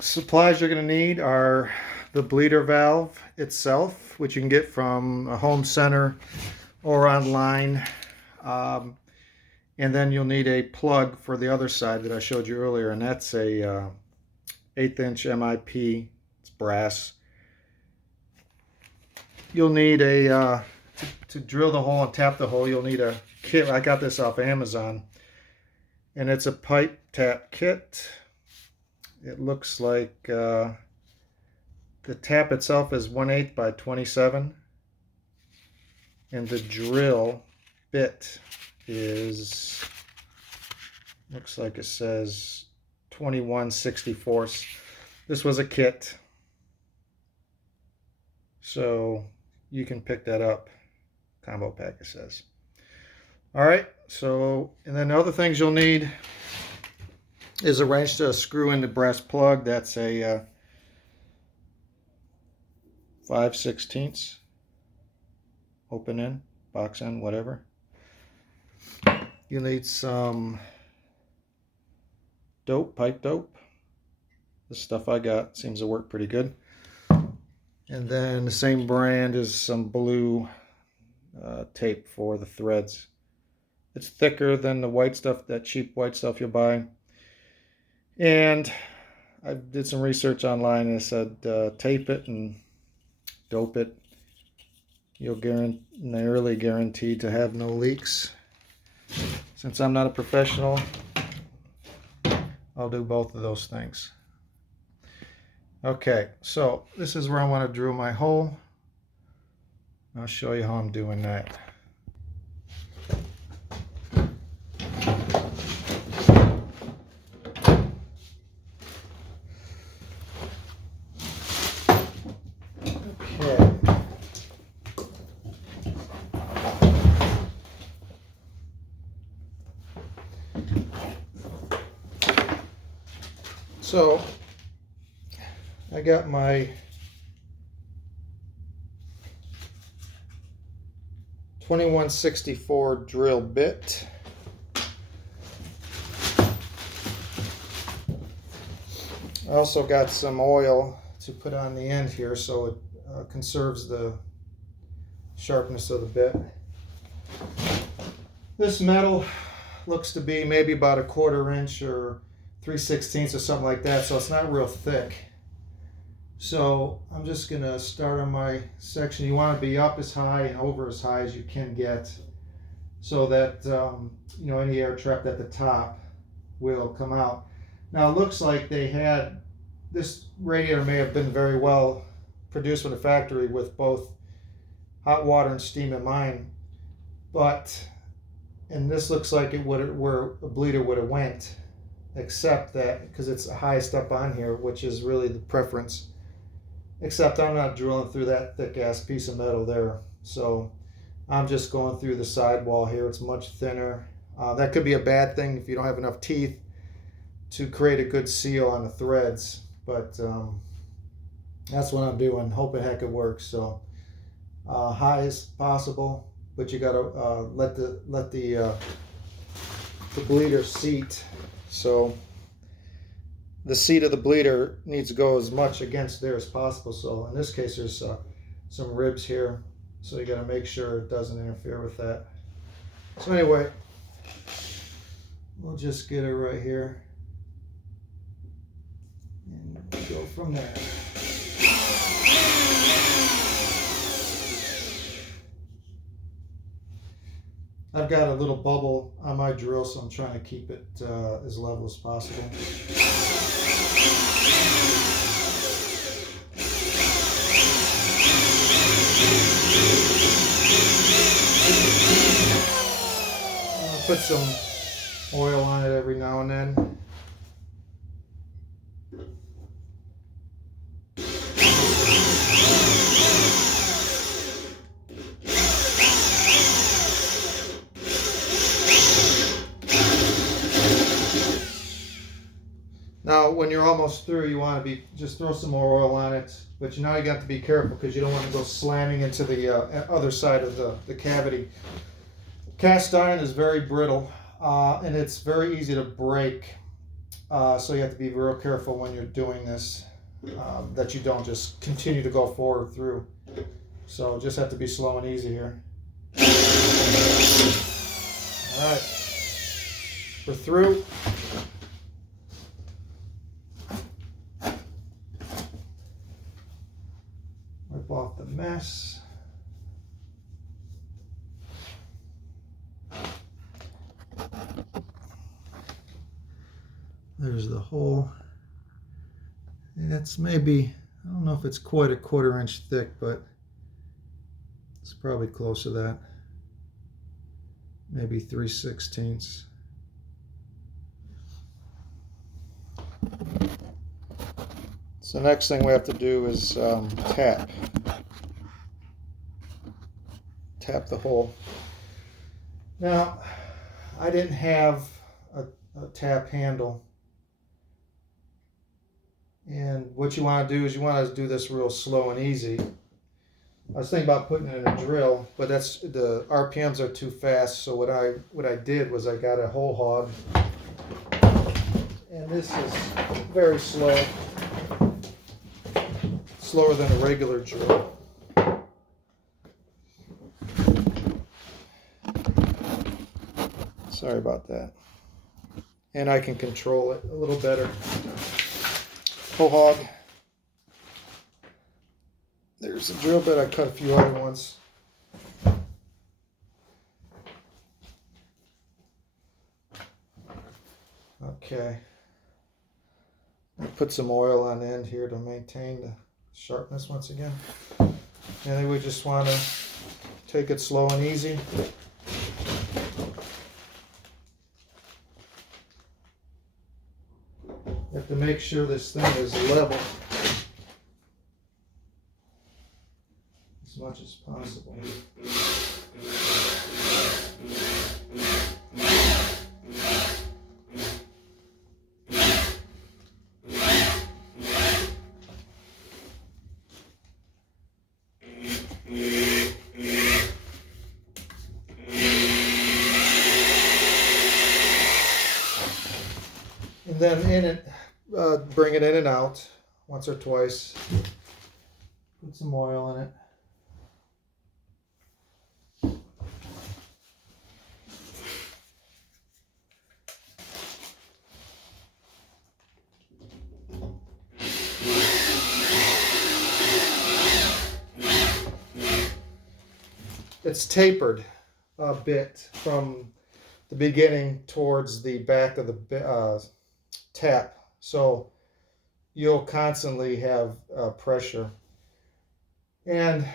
Supplies you're going to need are the bleeder valve itself, which you can get from a home center or online. Um, and then you'll need a plug for the other side that I showed you earlier, and that's a 1/8" MIP. It's brass. You'll need a to drill the hole and tap the hole. You'll need a kit. I got this off Amazon, and it's a pipe tap kit. It looks like the tap itself is 1/8 by 27, and the drill bit is, looks like it says 21/64. This was a kit, so you can pick that up. Combo pack, it says. All right, so, and then the other things you'll need is a wrench to screw in the brass plug. That's a 5/16 open end, box end, whatever. You'll need some dope, pipe dope. The stuff I got seems to work pretty good. And then the same brand is some blue tape for the threads. It's thicker than the white stuff, that cheap white stuff you'll buy. And I did some research online and it said tape it and dope it. You'll nearly guaranteed to have no leaks. Since I'm not a professional, I'll do both of those things. Okay, so this is where I want to drill my hole. I'll show you how I'm doing that. Okay. So I got my 21/64 drill bit. I also got some oil to put on the end here so it conserves the sharpness of the bit. This metal looks to be maybe about 1/4 inch or 3/16 or something like that, so it's not real thick. So I'm just going to start on my section. You want to be up as high and over as high as you can get, so that you know, any air trapped at the top will come out. Now it looks like they had, this radiator may have been very well produced from the factory with both hot water and steam in mind, but, and this looks like it would, where a bleeder would have went, except that, because it's the highest up on here, which is really the preference, except I'm not drilling through that thick ass piece of metal there, so I'm just going through the sidewall here. It's much thinner. That could be a bad thing if you don't have enough teeth to create a good seal on the threads, but that's what I'm doing, hoping heck it works. So high as possible, but you gotta let the bleeder seat. So the seat of the bleeder needs to go as much against there as possible. So in this case, there's some ribs here, so you got to make sure it doesn't interfere with that. So anyway, we'll just get it right here and go from there. I've got a little bubble on my drill, so I'm trying to keep it as level as possible. I'll put some oil on it every now and then. Now, when you're almost through, you want to just throw some more oil on it, but now you got to be careful because you don't want to go slamming into the other side of the cavity. Cast iron is very brittle, and it's very easy to break. So you have to be real careful when you're doing this, that you don't just continue to go forward through. So just have to be slow and easy here. All right, we're through. Wipe off the mess. There's the hole. It's maybe, I don't know if it's quite a 1/4 inch thick, but it's probably close to that. Maybe 3/16. So the next thing we have to do is tap the hole. Now, I didn't have a tap handle. And what you want to do is you want to do this real slow and easy. I was thinking about putting it in a drill, but that's the RPMs are too fast. So what I did was I got a hole hog, and this is very slow, slower than a regular drill. Sorry about that. And I can control it a little better. Hole hog. There's a drill bit. I cut a few other ones. Okay. I'll put some oil on the end here to maintain the sharpness once again. And then we just want to take it slow and easy. You have to make sure this thing is level as much as possible. And then in it, bring it in and out once or twice. Put some oil in it. It's tapered a bit from the beginning towards the back of the tap, so you'll constantly have pressure. And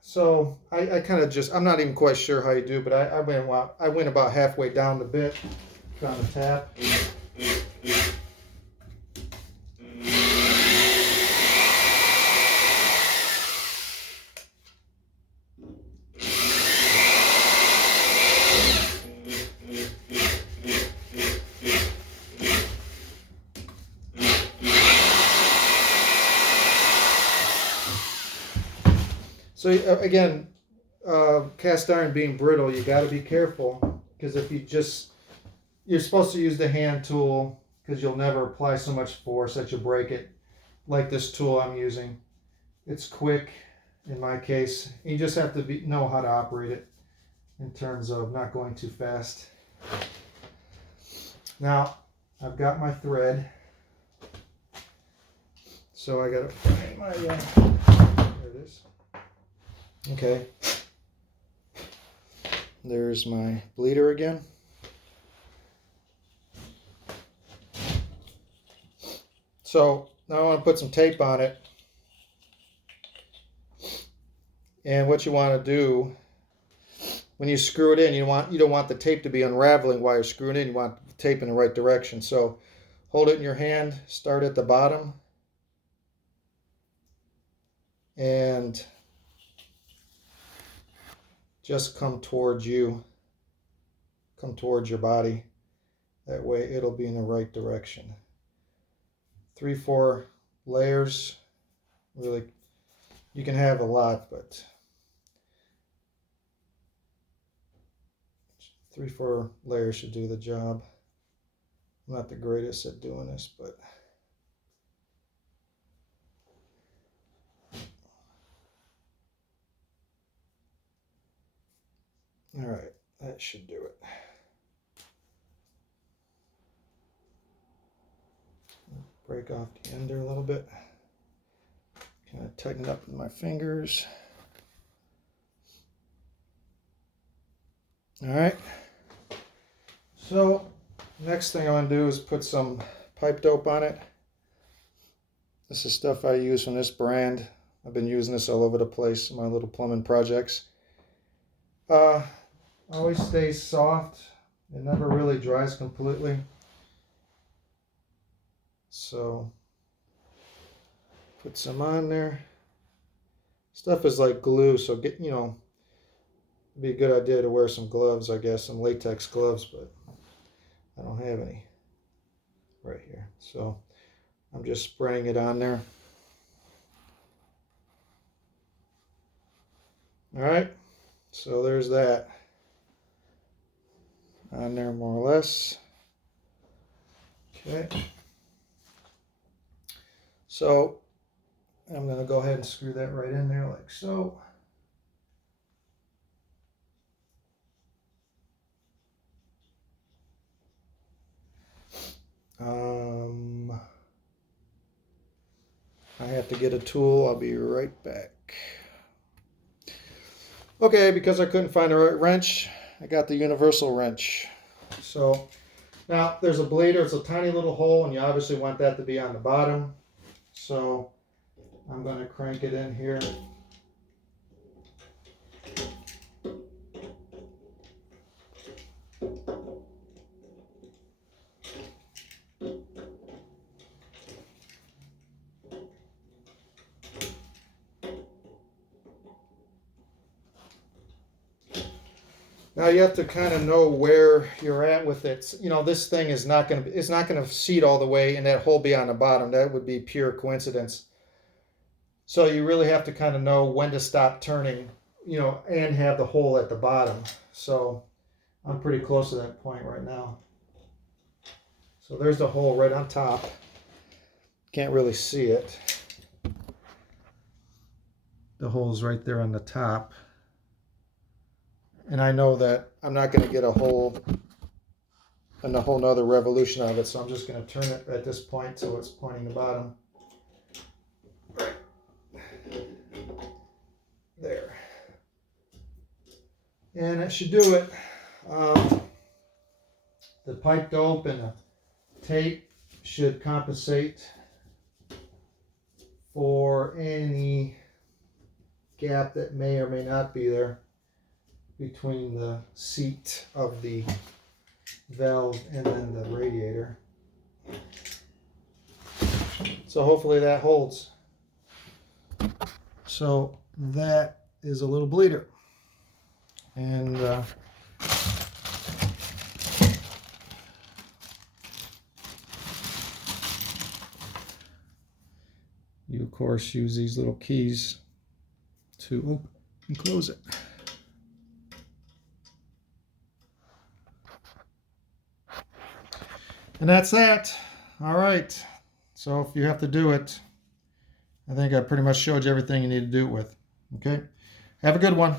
so I kind of just, I'm not even quite sure how you do, but I went about halfway down the bit, down the tap. So again, cast iron being brittle, you got to be careful, because if you're supposed to use the hand tool, because you'll never apply so much force that you break it, like this tool I'm using. It's quick in my case. You just have to know how to operate it in terms of not going too fast. Now, I've got my thread, so I got to find my, there it is. Okay, there's my bleeder again. So now I want to put some tape on it. And what you want to do when you screw it in, you don't want the tape to be unraveling while you're screwing in. You want the tape in the right direction. So hold it in your hand, start at the bottom, and just come towards you, come towards your body. That way it'll be in the right direction. 3-4 layers. Really, you can have a lot, but 3-4 layers should do the job. I'm not the greatest at doing this, but all right, that should do it. Break off the end there a little bit. Kind of tighten it up with my fingers. All right. So next thing I want to do is put some pipe dope on it. This is stuff I use from this brand. I've been using this all over the place in my little plumbing projects. Always stays soft. It never really dries completely. So put some on there. Stuff is like glue, so get, you know, it'd be a good idea to wear some gloves, I guess, some latex gloves, but I don't have any right here. So I'm just spraying it on there. All right, so there's that on there more or less. Okay. So I'm going to go ahead and screw that right in there like so. I have to get a tool. I'll be right back. Okay, because I couldn't find the right wrench, I got the universal wrench. So now there's a bleeder. It's a tiny little hole, and you obviously want that to be on the bottom. So I'm going to crank it in here. Now you have to kind of know where you're at with it. You know, this thing is not going to, it's not going to seat all the way and that hole be on the bottom. That would be pure coincidence. So you really have to kind of know when to stop turning, you know, and have the hole at the bottom. So I'm pretty close to that point right now. So there's the hole right on top. Can't really see it. The hole's right there on the top. And I know that I'm not going to get a hole and a whole nother revolution of it, so I'm just going to turn it at this point till it's pointing the bottom. Right there. And that should do it. The pipe dope and the tape should compensate for any gap that may or may not be there between the seat of the valve and then the radiator. So hopefully that holds. So that is a little bleeder. And you of course use these little keys to open and close it. And that's that. All right. So if you have to do it, I think I pretty much showed you everything you need to do it with. Okay. Have a good one.